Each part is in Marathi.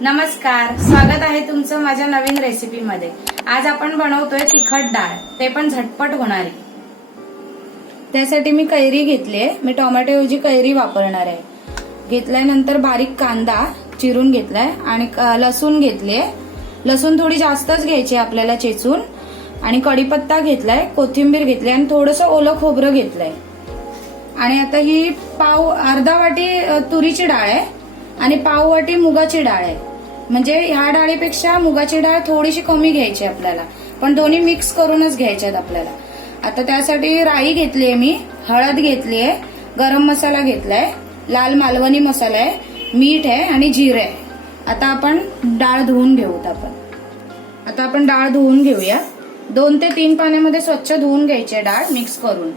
नमस्कार, स्वागत आहे तुमचं माझ्या नवीन रेसिपीमध्ये। आज आपण बनवतोय तिखट डाळ, ते पण झटपट होणारी। त्यासाठी मी कैरी घेतलीये, मी टोमॅटोऐवजी कैरी वापरणार आहे। घेतल्यानंतर बारीक कांदा चिरून घेतलाय आणि लसूण घेतलीये। लसूण थोडी जास्तच घ्यायची आपल्याला चेचून, आणि कढीपत्ता घेतलाय, कोथिंबीर घेतली आणि थोडंसं ओलं खोबरं घेतलंय। आणि आता ही अर्धा वाटी तुरीची डाळ आहे आणि पाव वाटी मुगाची डाळ आहे। म्हणजे ह्या डाळीपेक्षा मुगाची डाळ थोडीशी कमी घ्यायची आपल्याला, पण दोन्ही मिक्स करूनच घ्यायच्यात आपल्याला। आता त्यासाठी राई घेतलीये मी, हळद घेतलीये, गरम मसाला घेतलाय, लाल मालवणी मसाला आहे, मीठ आहे आणि जिरे आहे। आता आपण डाळ धुवून घेऊत। आता आपण डाळ धुवून घेऊया। 2 ते 3 पाण्यामध्ये स्वच्छ धुवून घ्यायची डाळ मिक्स करून।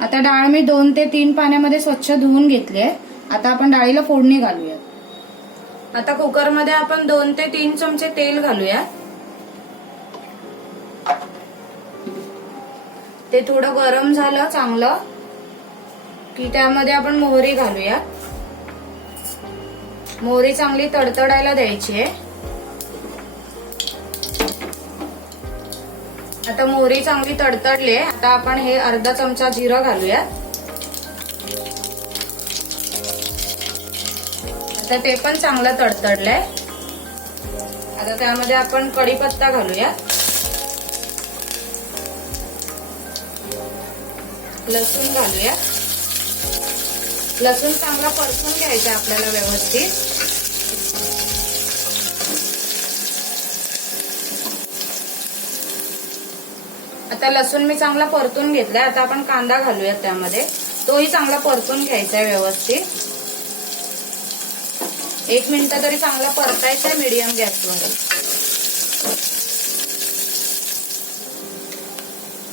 आता डाळ मी 2 ते 3 पाण्यामध्ये स्वच्छ धुवून घेतली आहे। आता आपण डाळीला फोडणी घालूया। आता कुकरमध्ये आपण 2 ते 3 चमचे तेल घालूया। ते थोडं गरम झालं चांगलं की त्यामध्ये आपण मोहरी घालूया। मोहरी चांगली तडतडायला द्यायची आहे। आता मोहरी चांगली तडतडली आहे। आता आपण हे अर्धा चमचा जिरं घालूया। आता ते पण चांगलं तडतडलंय। आता त्यामध्ये आपण कढीपत्ता घालूया, लसूण घालूया। लसूण चांगला परतून घ्यायचा आपल्याला व्यवस्थित। आता लसूण मी चांगला परतून घेतलाय। आता आपण कांदा घालूया त्यामध्ये, तोही चांगला परतून घ्यायचा आहे व्यवस्थित। 1 मिनिट तरी चांगला परतायचा आहे मीडियम गॅसवर।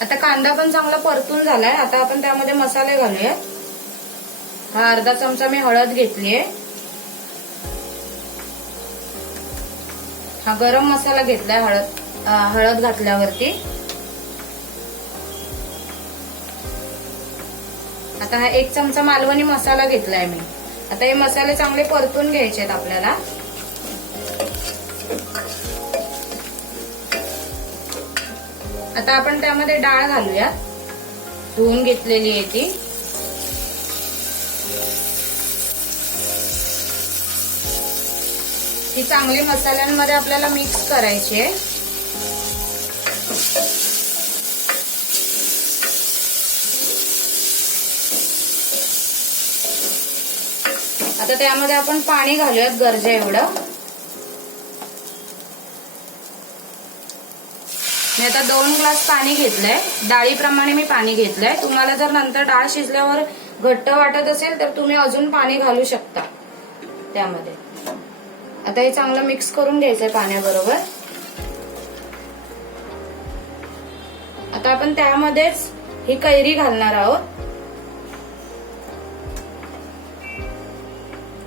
आता कांदा पण चांगला परतून झालाय। आता आपण त्यामध्ये मसाले घालूया। हा अर्धा चमचा मी हळद घेतलीये, हा गरम मसाला घेतलाय हळद घातल्यावरती। आता हा 1 चमचा मालवणी मसाला घेतलाय मी। आता हे मसाले चांगले परतून घ्यायचे आहेत आपल्याला। आता आपण त्यामध्ये डाळ घालूया, धुवून घेतलेली आहे ती। ती चांगली मसाल्यांमध्ये आपल्याला मिक्स करायची आहे। आता त्यामध्ये आपण पाणी घालूयात गरजे एवढं। मी आता 2 ग्लास पाणी घेतलंय, डाळीप्रमाणे मी पाणी घेतलंय। तुम्हाला जर नंतर डाळ शिजल्यावर घट्ट वाटत असेल तर तुम्ही अजून पाणी घालू शकता त्यामध्ये। आता हे चांगलं मिक्स करून घ्यायचंय पाण्याबरोबर। आता आपण त्यामध्येच ही कैरी घालणार आहोत,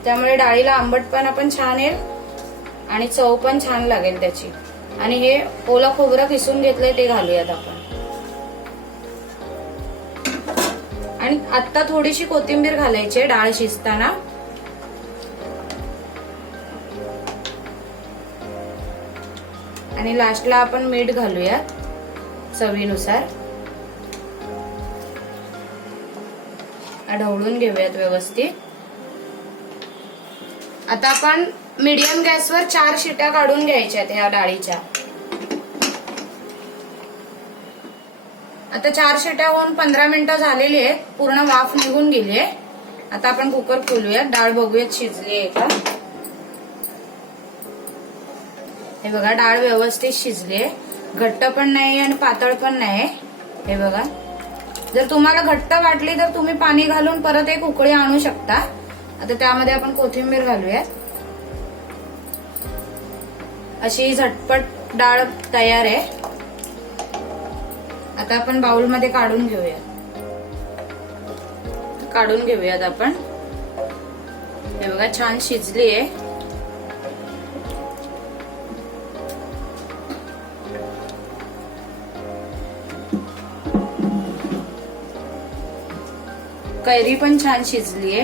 त्यामुळे डाळीला आंबटपणा पण छान येईल आणि चव पण छान लागेल त्याची। आणि हे ओलं खोबरं किसून घेतलंय ते घालूयात आपण। आणि आता थोडीशी कोथिंबीर घालायची डाळ शिजताना। आणि लास्टला आपण मीठ घालूया चवीनुसार। ढवळून घेऊयात व्यवस्थित। आता आपण मीडियम गॅसवर 4 शिट्या काढून घ्यायच्यात ह्या डाळीच्या। आता 4 शिट्या होऊन 15 मिनिटं झालेली आहेत, पूर्ण वाफ निघून गेली आहे। आता आपण कुकर खोलूया, डाळ बघूयात शिजली आहे का। हे बघा, डाळ व्यवस्थित शिजली आहे, घट्ट पण नाही आणि पातळ पण नाही। हे बघा, जर तुम्हाला घट्ट वाटली तर तुम्ही पाणी घालून परत एक उकळी आणू शकता। आता त्यामध्ये आपण कोथिंबीर घालूया। अशी झटपट डाळ तयार आहे। आता आपण बाउलमध्ये काढून घेऊयात आपण। हे बघा, छान शिजली आहे। कैरी पण छान शिजलीये.